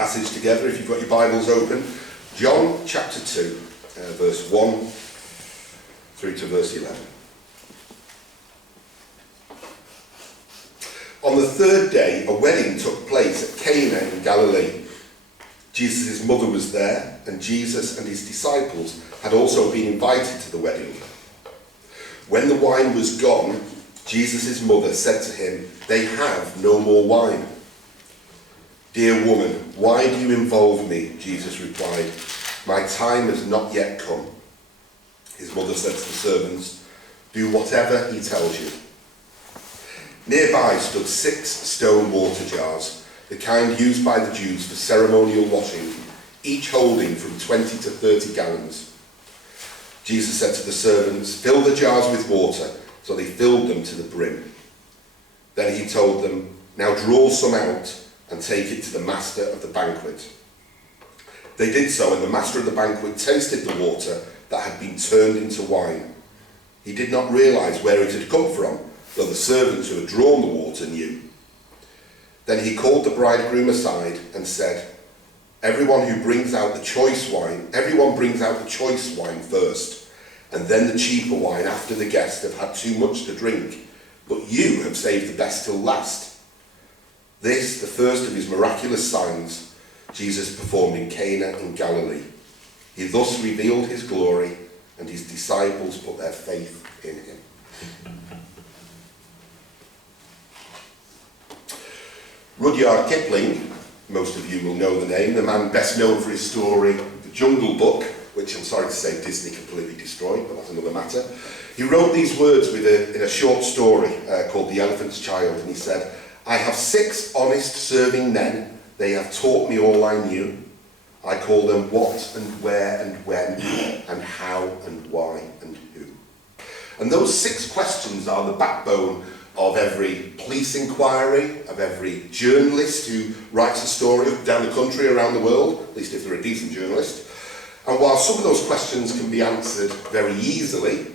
passage together if you've got your Bibles open. John chapter 2, verse 1 through to verse 11. On the third day, a wedding took place at Cana in Galilee. Jesus' mother was there, and Jesus and his disciples had also been invited to the wedding. When the wine was gone, Jesus' mother said to him, "They have no more wine." "Dear woman, why do you involve me?" Jesus replied. "My time has not yet come." His mother said to the servants, "Do whatever he tells you." Nearby stood 6 stone water jars, the kind used by the Jews for ceremonial washing, each holding from 20 to 30 gallons. Jesus said to the servants, "Fill the jars with water," so they filled them to the brim. Then he told them, "Now draw some out and take it to the master of the banquet." They did so, and the master of the banquet tasted the water that had been turned into wine. He did not realize where it had come from, though the servants who had drawn the water knew. Then he called the bridegroom aside and said, everyone brings out the choice wine first, and then the cheaper wine after the guests have had too much to drink, but you have saved the best till last." This, the first of his miraculous signs, Jesus performed in Cana in Galilee. He thus revealed his glory, and his disciples put their faith in him. Rudyard Kipling, most of you will know the name, the man best known for his story, The Jungle Book, which I'm sorry to say Disney completely destroyed, but that's another matter. He wrote these words in a short story called The Elephant's Child, and he said, "I have 6 honest serving men. They have taught me all I knew. I call them what and where and when, and how and why and who." And those 6 questions are the backbone of every police inquiry, of every journalist who writes a story up down the country, around the world, at least if they're a decent journalist. And while some of those questions can be answered very easily,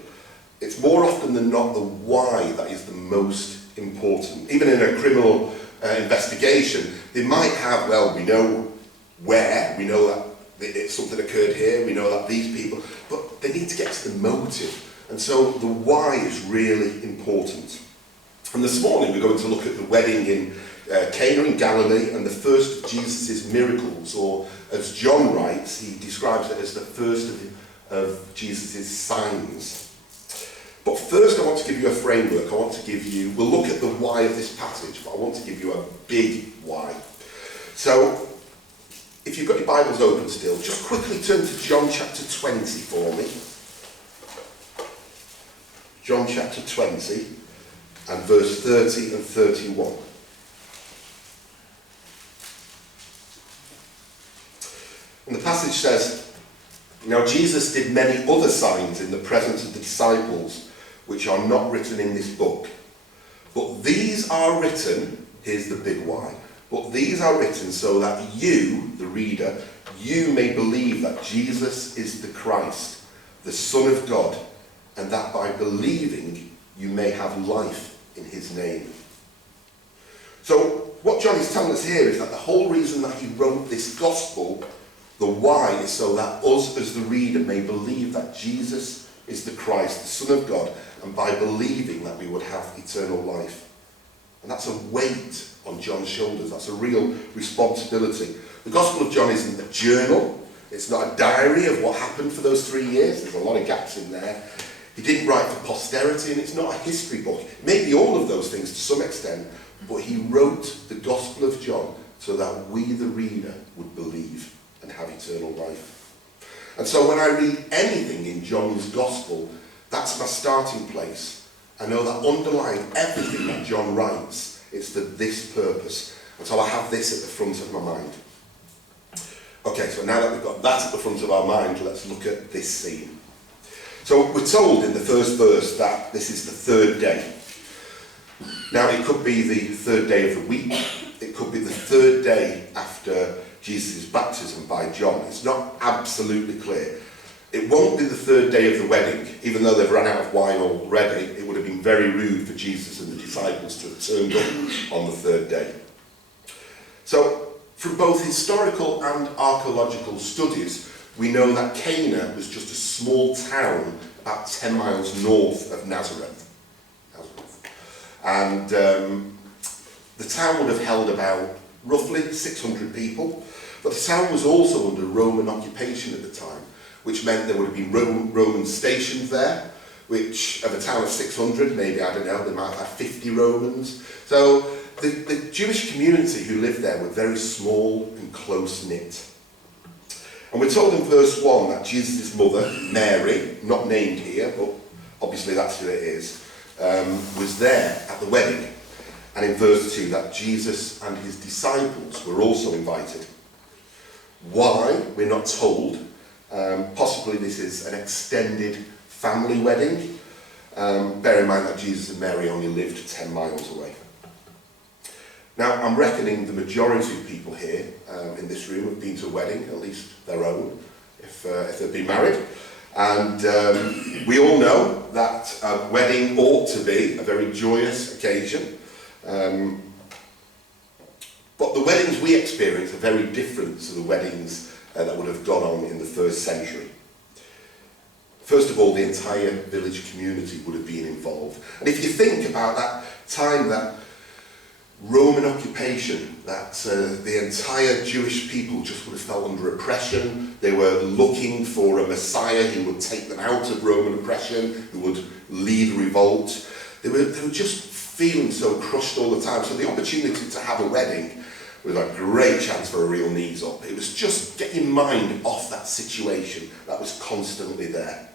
it's more often than not the why that is the most important. Even in a criminal investigation, they might have, well, we know where, we know that something occurred here, we know that these people, but they need to get to the motive. And so the why is really important. And this morning we're going to look at the wedding in Cana in Galilee and the first of Jesus' miracles, or as John writes, he describes it as the first of Jesus' signs. But first I want to give you a framework. We'll look at the why of this passage, but I want to give you a big why. So, if you've got your Bibles open still, just quickly turn to John chapter 20 for me. John chapter 20 and verse 30 and 31. And the passage says, "Now Jesus did many other signs in the presence of the disciples, which are not written in this book. But these are written," here's the big why, "but these are written so that you, the reader, you may believe that Jesus is the Christ, the Son of God, and that by believing you may have life in his name." So what John is telling us here is that the whole reason that he wrote this gospel, the why, is so that us as the reader may believe that Jesus is the Christ, the Son of God, and by believing that we would have eternal life. And that's a weight on John's shoulders. That's a real responsibility. The Gospel of John isn't a journal. It's not a diary of what happened for those 3 years. There's a lot of gaps in there. He didn't write for posterity, and it's not a history book. Maybe all of those things to some extent, but he wrote the Gospel of John so that we, the reader, would believe and have eternal life. And so when I read anything in John's Gospel, that's my starting place. I know that underlying everything that John writes, it's for this purpose. And so I have this at the front of my mind. Okay, so now that we've got that at the front of our mind, let's look at this scene. So we're told in the first verse that this is the third day. Now it could be the third day of the week. It could be the third day after Jesus' baptism by John. It's not absolutely clear. It won't be the third day of the wedding, even though they've run out of wine already. It would have been very rude for Jesus and the disciples to have turned up on the third day. So From both historical and archaeological studies, we know that Cana was just a small town about 10 miles north of Nazareth. And the town would have held about roughly 600 people, but the town was also under Roman occupation at the time, which meant there would have been Romans stationed there, which of a town of 600, maybe, I don't know, they might have had 50 Romans. So the Jewish community who lived there were very small and close-knit. And we're told in verse 1 that Jesus' mother, Mary, not named here, but obviously that's who it is, was there at the wedding. And in verse 2 that Jesus and his disciples were also invited. Why? We're not told. Possibly this is an extended family wedding. Bear in mind that Jesus and Mary only lived 10 miles away. Now, I'm reckoning the majority of people here in this room have been to a wedding, at least their own, if they've been married. And we all know that a wedding ought to be a very joyous occasion. But the weddings we experience are very different to the weddings that would have gone on in the first century. First of all, the entire village community would have been involved. And if you think about that time, that Roman occupation, that the entire Jewish people just would have felt under oppression. They were looking for a Messiah who would take them out of Roman oppression, who would lead a revolt. They were just feeling so crushed all the time. So the opportunity to have a wedding was a great chance for a real knees up. It was just get your mind off that situation that was constantly there.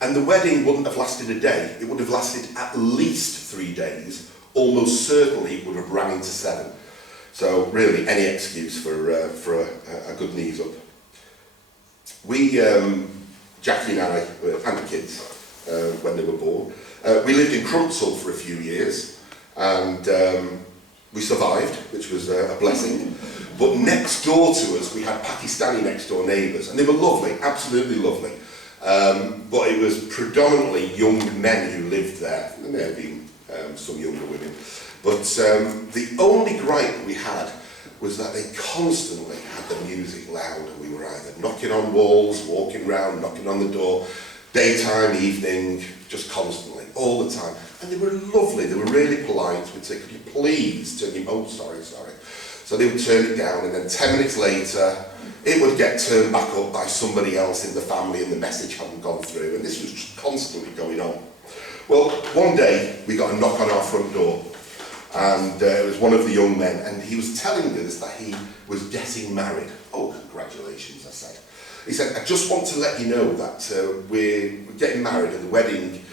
And the wedding wouldn't have lasted a day. It would have lasted at least 3 days. Almost certainly it would have ran into 7. So really, any excuse for a good knees up. We, Jackie and I, and the kids, when they were born, we lived in Crumpsall for a few years, and we survived, which was a blessing. But next door to us, we had Pakistani next door neighbours, and they were lovely, absolutely lovely. But it was predominantly young men who lived there. There may have been some younger women. But the only gripe we had was that they constantly had the music loud, and we were either knocking on walls, walking around, knocking on the door, daytime, evening, just constantly, all the time. And they were lovely, they were really polite. We'd say, could you please turn your, oh, sorry. So they would turn it down, and then 10 minutes later, it would get turned back up by somebody else in the family, and the message hadn't gone through, and this was just constantly going on. Well, one day, we got a knock on our front door, and it was one of the young men, and he was telling us that he was getting married. Oh, congratulations, I said. He said, I just want to let you know that we're getting married, and the wedding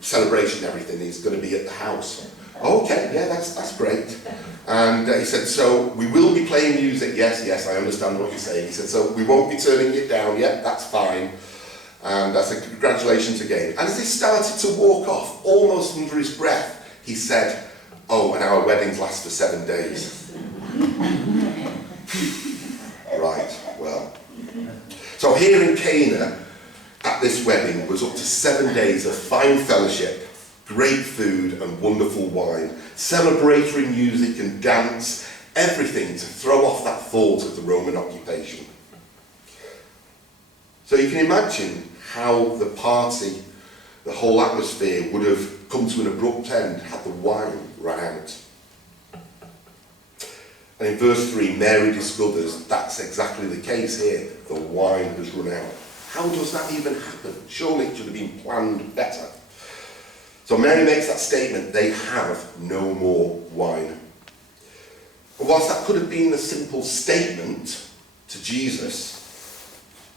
celebration and everything is going to be at the house. Oh, okay, yeah, that's great. And he said, so we will be playing music. Yes, I understand what you're saying. He said, so we won't be turning it down yet, that's fine. And I said, congratulations again. And as he started to walk off, almost under his breath, he said, oh, and our weddings last for 7 days. Right, well. So here in Cana, at this wedding, was up to 7 days of fine fellowship, great food and wonderful wine, celebratory music and dance, everything to throw off that thought of the Roman occupation. So you can imagine how the party, the whole atmosphere would have come to an abrupt end had the wine run out. And in verse 3, Mary discovers that's exactly the case here. The wine has run out. How does that even happen? Surely it should have been planned better. So Mary makes that statement, they have no more wine. But whilst that could have been a simple statement to Jesus,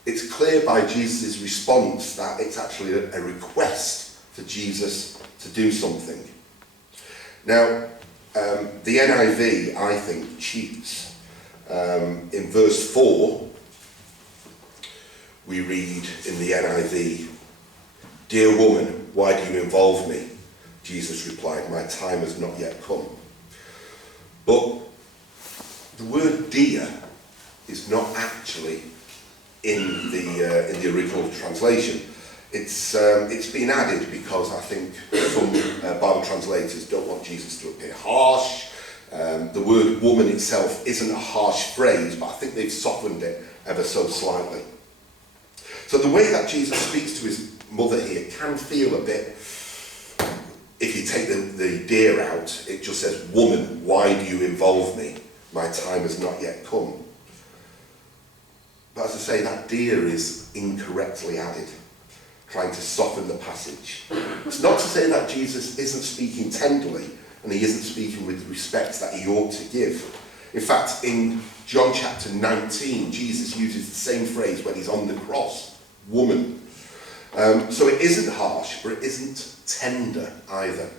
it's clear by Jesus' response that it's actually a request for Jesus to do something. Now, the NIV, I think, cheats. In verse 4, we read in the NIV, "Dear woman, why do you involve me?" Jesus replied, "My time has not yet come." But the word "dear" is not actually in the original translation. It's been added because I think some Bible translators don't want Jesus to appear harsh. The word woman itself isn't a harsh phrase, but I think they've softened it ever so slightly. So the way that Jesus speaks to his mother here can feel a bit, if you take the deer out, it just says, "Woman, why do you involve me? My time has not yet come." But as I say, that deer is incorrectly added, trying to soften the passage. It's not to say that Jesus isn't speaking tenderly, and he isn't speaking with the respect that he ought to give. In fact, in John chapter 19, Jesus uses the same phrase when he's on the cross, "woman." So it isn't harsh, but it isn't tender either.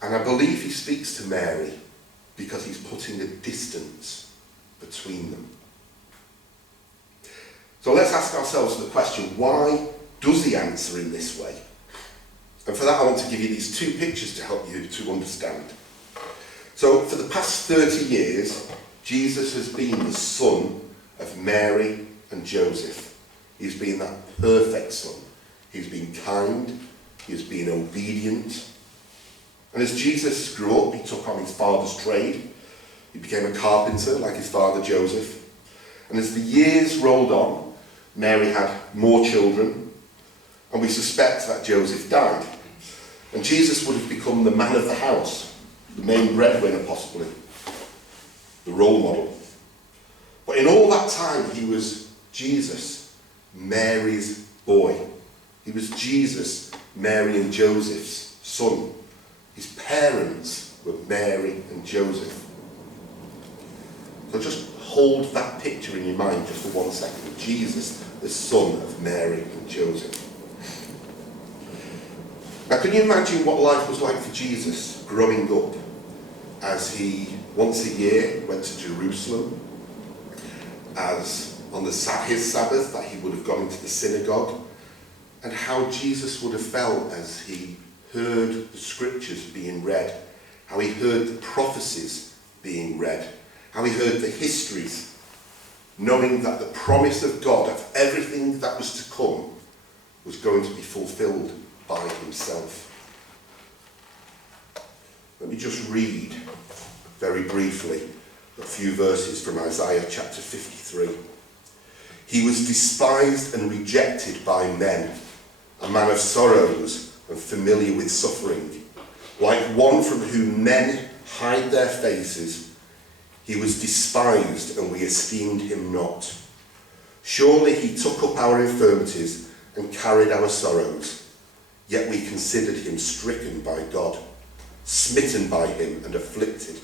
And I believe he speaks to Mary because he's putting a distance between them. So let's ask ourselves the question, why does he answer in this way? And for that I want to give you these two pictures to help you to understand. So for the past 30 years, Jesus has been the son of Mary and Joseph. He's been that perfect son. He's been kind, he's been obedient. And as Jesus grew up, he took on his father's trade. He became a carpenter like his father Joseph. And as the years rolled on, Mary had more children, and we suspect that Joseph died. And Jesus would have become the man of the house, the main breadwinner possibly, the role model. But in all that time, he was Jesus, Mary's boy. He was Jesus, Mary and Joseph's son. His parents were Mary and Joseph. So just hold that picture in your mind just for 1 second. Jesus, the son of Mary and Joseph. Now, can you imagine what life was like for Jesus growing up as he once a year went to Jerusalem, as on his Sabbath that he would have gone into the synagogue, and how Jesus would have felt as he heard the scriptures being read, how he heard the prophecies being read, how he heard the histories, knowing that the promise of God of everything that was to come was going to be fulfilled by himself. Let me just read very briefly a few verses from Isaiah chapter 53. He was despised and rejected by men, a man of sorrows and familiar with suffering. Like one from whom men hide their faces, he was despised and we esteemed him not. Surely he took up our infirmities and carried our sorrows, yet we considered him stricken by God, smitten by him and afflicted.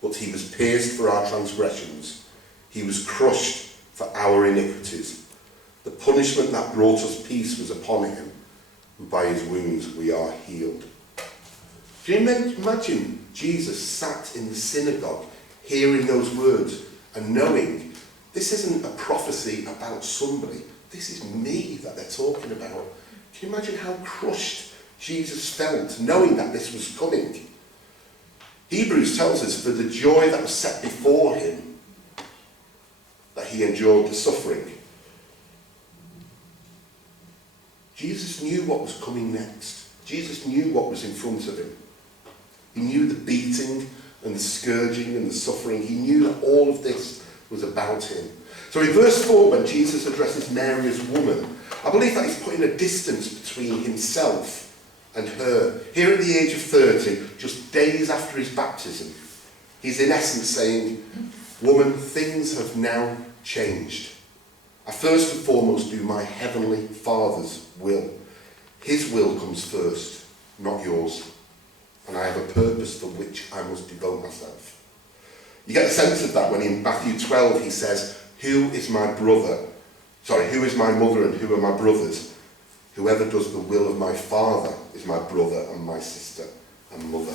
But he was pierced for our transgressions, he was crushed for our iniquities. The punishment that brought us peace was upon him, and by his wounds we are healed. Can you imagine Jesus sat in the synagogue hearing those words and knowing this isn't a prophecy about somebody, this is me that they're talking about. Can you imagine how crushed Jesus felt knowing that this was coming? Hebrews tells us for the joy that was set before him that he endured the suffering. Jesus knew what was coming next. Jesus knew what was in front of him. He knew the beating and the scourging and the suffering. He knew that all of this was about him. So in verse 4, when Jesus addresses Mary as woman, I believe that he's putting a distance between himself and her. Here at the age of 30, just days after his baptism, he's in essence saying, woman, things have now changed. I first and foremost do my heavenly Father's will. His will comes first, not yours. And I have a purpose for which I must devote myself. You get a sense of that when in Matthew 12 he says, who is my mother and who are my brothers? Whoever does the will of my Father is my brother and my sister and mother.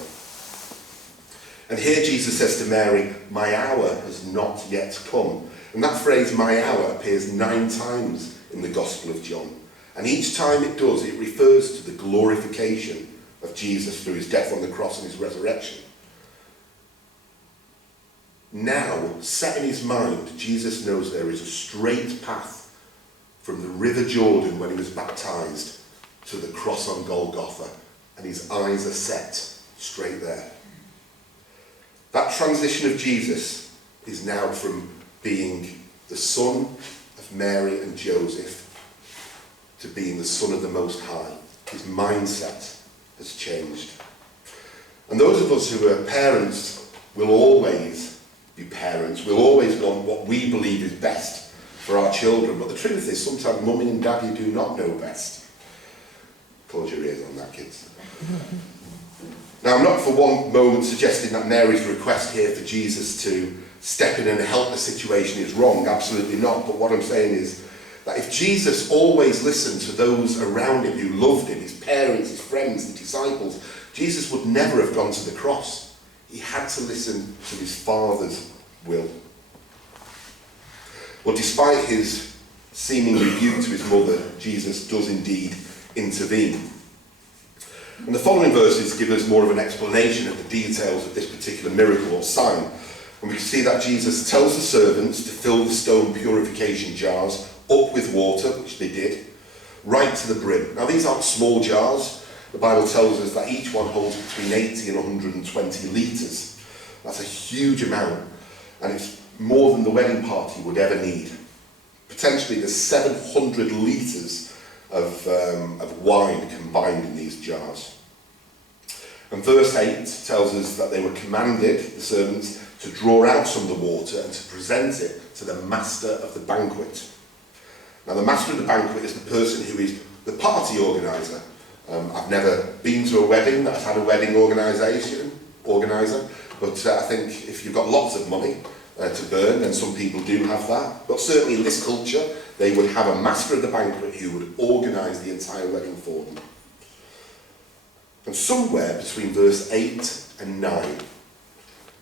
And here Jesus says to Mary, my hour has not yet come. And that phrase, my hour, appears 9 times in the Gospel of John. And each time it does, it refers to the glorification of Jesus through his death on the cross and his resurrection. Now, set in his mind, Jesus knows there is a straight path from the River Jordan when he was baptized to the cross on Golgotha, and his eyes are set straight there. transition of Jesus is now from being the son of Mary and Joseph to being the Son of the Most High. His mindset has changed. And those of us who are parents will always be parents. We'll always want what we believe is best for our children. But the truth is, sometimes mummy and daddy do not know best. Close your ears on that, kids. Now, I'm not for one moment suggesting that Mary's request here for Jesus to step in and help the situation is wrong. Absolutely not. But what I'm saying is that if Jesus always listened to those around him who loved him, his parents, his friends, the disciples, Jesus would never have gone to the cross. He had to listen to his Father's will. Well, despite his seeming rebuke to his mother, Jesus does indeed intervene. And the following verses give us more of an explanation of the details of this particular miracle or sign. And we can see that Jesus tells the servants to fill the stone purification jars up with water, which they did, right to the brim. Now, these aren't small jars. The Bible tells us that each one holds between 80 and 120 litres. That's a huge amount, and it's more than the wedding party would ever need. Potentially, there's 700 litres of wine combined in these jars. And verse 8 tells us that they were commanded, the servants, to draw out some of the water and to present it to the master of the banquet. Now, the master of the banquet is the person who is the party organiser. I've never been to a wedding that's had a wedding organiser, but I think if you've got lots of money to burn, then some people do have that. But certainly in this culture, they would have a master of the banquet who would organise the entire wedding for them. And somewhere between verse 8 and 9,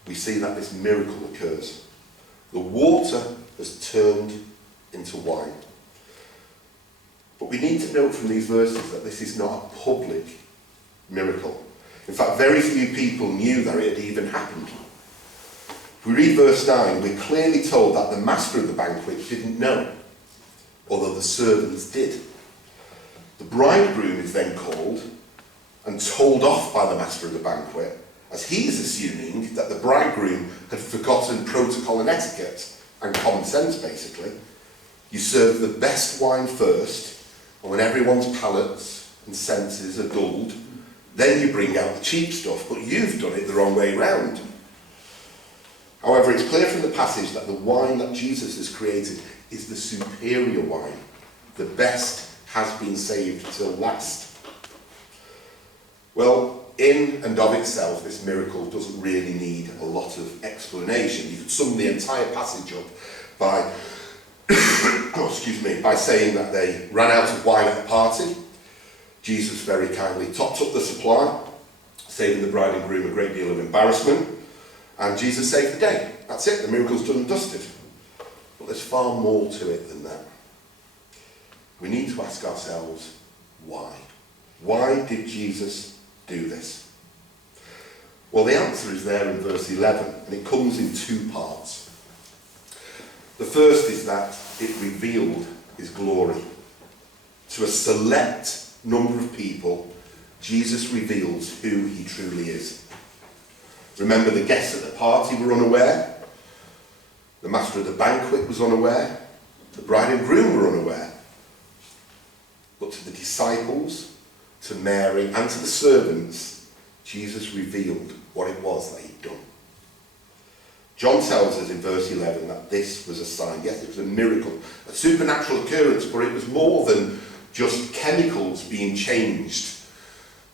we see that this miracle occurs. The water has turned into wine. But we need to note from these verses that this is not a public miracle. In fact, very few people knew that it had even happened. If we read verse 9, we're clearly told that the master of the banquet didn't know, although the servants did. The bridegroom is then called and told off by the master of the banquet, as he is assuming that the bridegroom had forgotten protocol and etiquette and common sense, basically. You serve the best wine first, and when everyone's palates and senses are dulled, then you bring out the cheap stuff, but you've done it the wrong way round. However, it's clear from the passage that the wine that Jesus has created is the superior wine. The best has been saved till last. Well, in and of itself, this miracle doesn't really need a lot of explanation. You could sum the entire passage up by by saying that they ran out of wine at the party. Jesus very kindly topped up the supply, saving the bride and groom a great deal of embarrassment, and Jesus saved the day. That's it, the miracle's done and dusted. But there's far more to it than that. We need to ask ourselves, why? Why did Jesus do this? Well, the answer is there in verse 11, and it comes in two parts. The first is that it revealed his glory. To a select number of people, Jesus reveals who he truly is. Remember, the guests at the party were unaware. The master of the banquet was unaware. The bride and groom were unaware. But to the disciples, to Mary, and to the servants, Jesus revealed what it was that he'd done. John tells us in verse 11 that this was a sign. Yes, it was a miracle, a supernatural occurrence, but it was more than just chemicals being changed.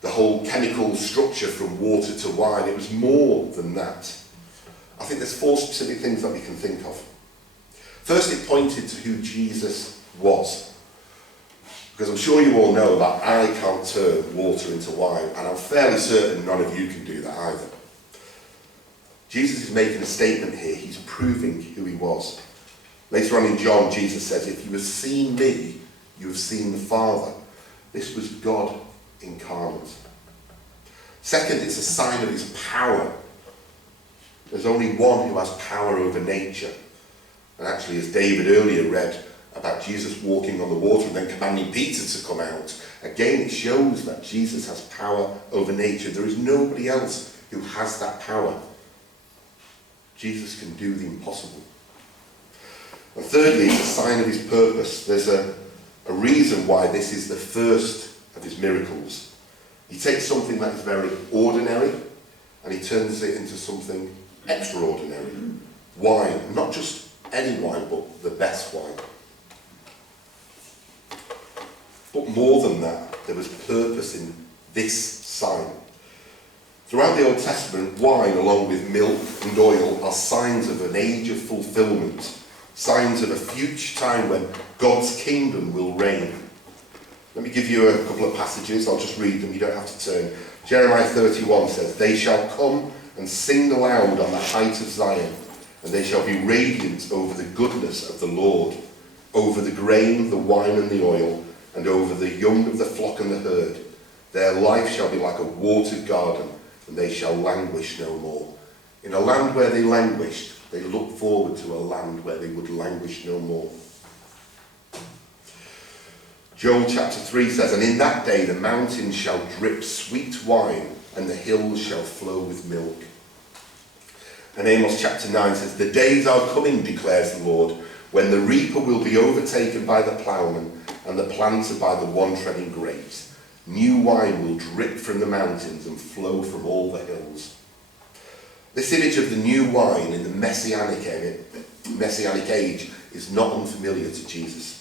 The whole chemical structure from water to wine, it was more than that. I think there's four specific things that we can think of. First, it pointed to who Jesus was. Because I'm sure you all know that I can't turn water into wine, and I'm fairly certain none of you can do that either. Jesus is making a statement here. He's proving who he was. Later on in John, Jesus says, if you have seen me, you have seen the Father. This was God incarnate. Second, it's a sign of his power. There's only one who has power over nature. And actually, as David earlier read about Jesus walking on the water and then commanding Peter to come out, again it shows that Jesus has power over nature. There is nobody else who has that power. Jesus can do the impossible. And thirdly, it's a sign of his purpose. There's a reason why this is the first of his miracles. He takes something that is very ordinary and he turns it into something extraordinary. Wine, not just any wine, but the best wine. But more than that, there was purpose in this sign. Throughout the Old Testament, wine along with milk and oil are signs of an age of fulfillment, signs of a future time when God's kingdom will reign. Let me give you a couple of passages. I'll just read them. You don't have to turn. Jeremiah 31 says, "They shall come and sing aloud on the height of Zion, and they shall be radiant over the goodness of the Lord, over the grain, the wine and the oil, and over the young of the flock and the herd. Their life shall be like a watered garden, and they shall languish no more." In a land where they languished, they looked forward to a land where they would languish no more. Joel chapter 3 says, "And in that day the mountains shall drip sweet wine, and the hills shall flow with milk." And Amos chapter 9 says, "The days are coming, declares the Lord, when the reaper will be overtaken by the ploughman, and the planter by the one treading grapes. New wine will drip from the mountains and flow from all the hills." This image of the new wine in the messianic age is not unfamiliar to Jesus.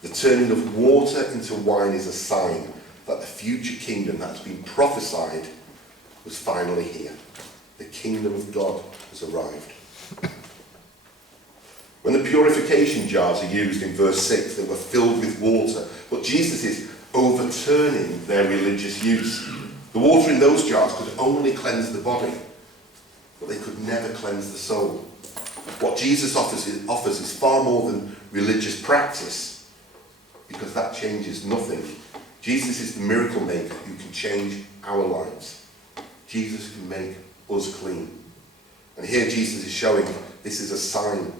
The turning of water into wine is a sign that the future kingdom that has been prophesied was finally here. The kingdom of God has arrived. When the purification jars are used in verse 6, they were filled with water, but Jesus is overturning their religious use. The water in those jars could only cleanse the body, but they could never cleanse the soul. What Jesus offers is far more than religious practice, because that changes nothing. Jesus is the miracle maker who can change our lives. Jesus can make us clean. And here Jesus is showing this is a sign.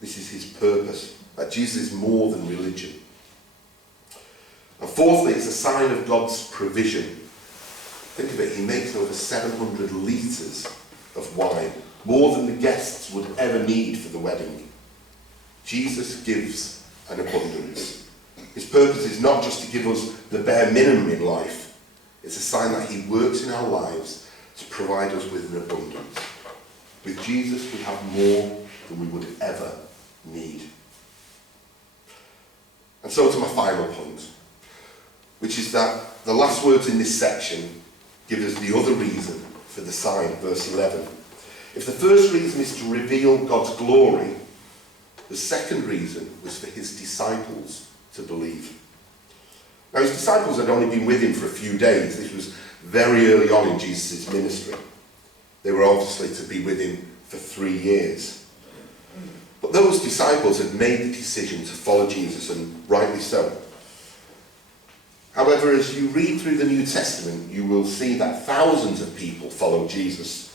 This is his purpose, that Jesus is more than religion. And fourthly, it's a sign of God's provision. Think of it, he makes over 700 litres of wine, more than the guests would ever need for the wedding. Jesus gives an abundance. His purpose is not just to give us the bare minimum in life. It's a sign that he works in our lives to provide us with an abundance. With Jesus, we have more than we would ever need. And so to my final point, which is that the last words in this section give us the other reason for the sign, verse 11. If the first reason is to reveal God's glory, the second reason was for his disciples to believe. Now his disciples had only been with him for a few days. This was very early on in Jesus' ministry. They were obviously to be with him for 3 years. But those disciples had made the decision to follow Jesus, and rightly so. However, as you read through the New Testament, you will see that thousands of people followed Jesus.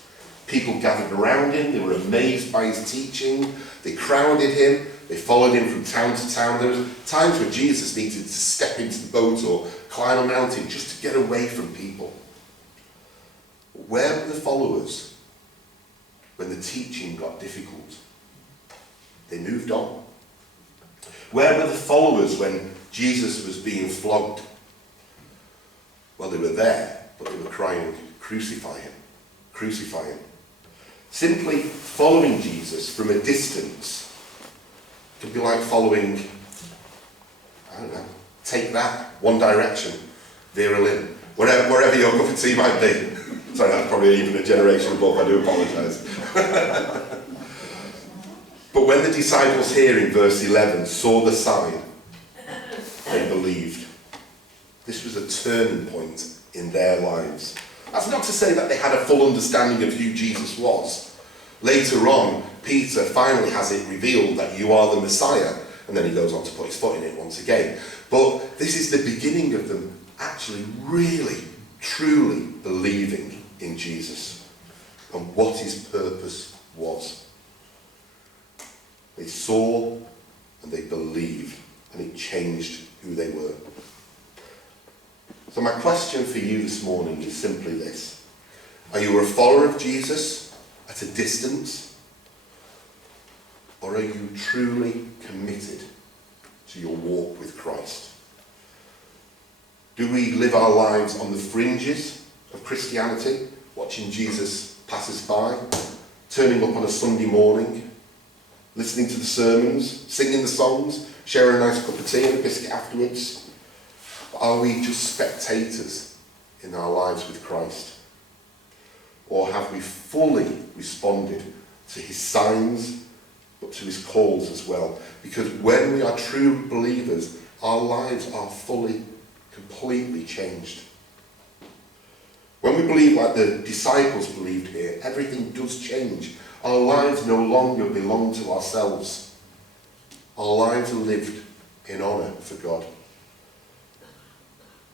People gathered around him, they were amazed by his teaching, they crowded him, they followed him from town to town. There were times when Jesus needed to step into the boat or climb a mountain just to get away from people. But where were the followers when the teaching got difficult? They moved on. Where were the followers when Jesus was being flogged? Well, they were there, but they were crying, "Crucify him, crucify him." Simply following Jesus from a distance can be like following, I don't know, Take That, One Direction, Vera Lynn, wherever your cup of tea might be. Sorry, that's probably even a generation above, I do apologise. But when the disciples here in verse 11 saw the sign, they believed. This was a turning point in their lives. That's not to say that they had a full understanding of who Jesus was. Later on, Peter finally has it revealed that you are the Messiah, and then he goes on to put his foot in it once again. But this is the beginning of them actually really, truly believing in Jesus and what his purpose was. They saw and they believed, and it changed who they were. So my question for you this morning is simply this. Are you a follower of Jesus at at a distance? Or are you truly committed to your walk with Christ? Do we live our lives on the fringes of Christianity, watching Jesus pass us by, turning up on a Sunday morning, listening to the sermons, singing the songs, sharing a nice cup of tea and a biscuit afterwards? Are we just spectators in our lives with Christ? Or have we fully responded to his signs, but to his calls as well? Because when we are true believers, our lives are fully, completely changed. When we believe like the disciples believed here, everything does change. Our lives no longer belong to ourselves. Our lives are lived in honour for God.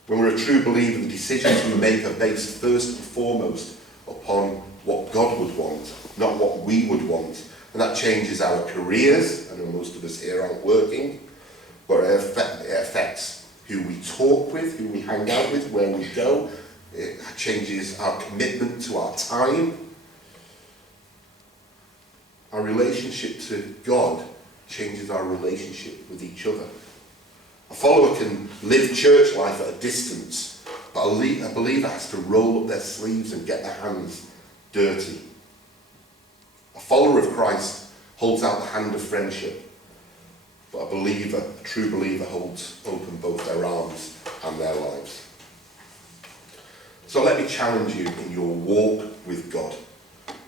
When we're a true believer, the decisions we make are based first and foremost upon what God would want, not what we would want. And that changes our careers. I know most of us here aren't working, but it affects who we talk with, who we hang out with, where we go. It changes our commitment to our time. Our relationship to God changes our relationship with each other. A follower can live church life at a distance, but a believer has to roll up their sleeves and get their hands dirty. A follower of Christ holds out the hand of friendship, but a believer, a true believer, holds open both their arms and their lives. So let me challenge you in your walk with God.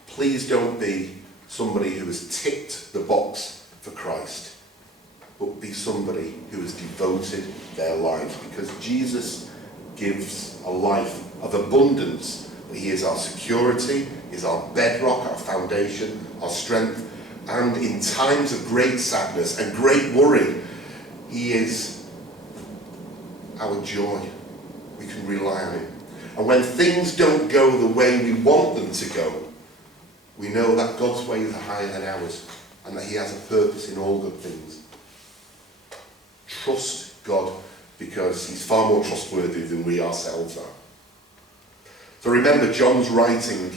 Please don't be somebody who has ticked the box for Christ, but be somebody who has devoted their lives, because Jesus gives a life of abundance. He is our security, he is our bedrock, our foundation, our strength, and in times of great sadness and great worry, he is our joy. We can rely on him. And when things don't go the way we want them to go, we know that God's ways are higher than ours, and that he has a purpose in all good things. Trust God, because he's far more trustworthy than we ourselves are. So remember, John's writing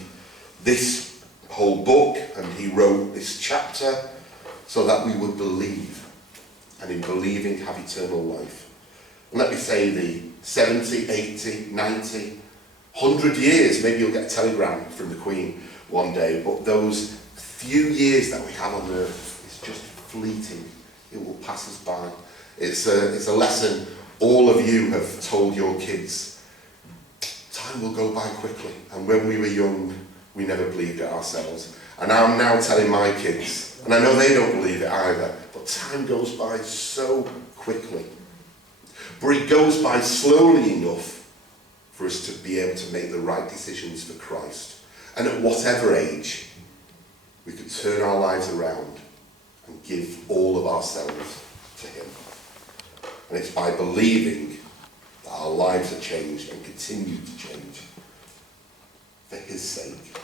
this whole book, and he wrote this chapter so that we would believe, and in believing have eternal life. And let me say the 70, 80, 90, 100 years, maybe you'll get a telegram from the Queen one day, but those few years that we have on earth is just fleeting. It will pass us by. It's a lesson all of you have told your kids. Time will go by quickly, and when we were young, we never believed it ourselves. And I'm now telling my kids, and I know they don't believe it either, but time goes by so quickly. But it goes by slowly enough for us to be able to make the right decisions for Christ. And at whatever age, we could turn our lives around and give all of ourselves to him. And it's by believing that our lives are changed and continue to change for his sake.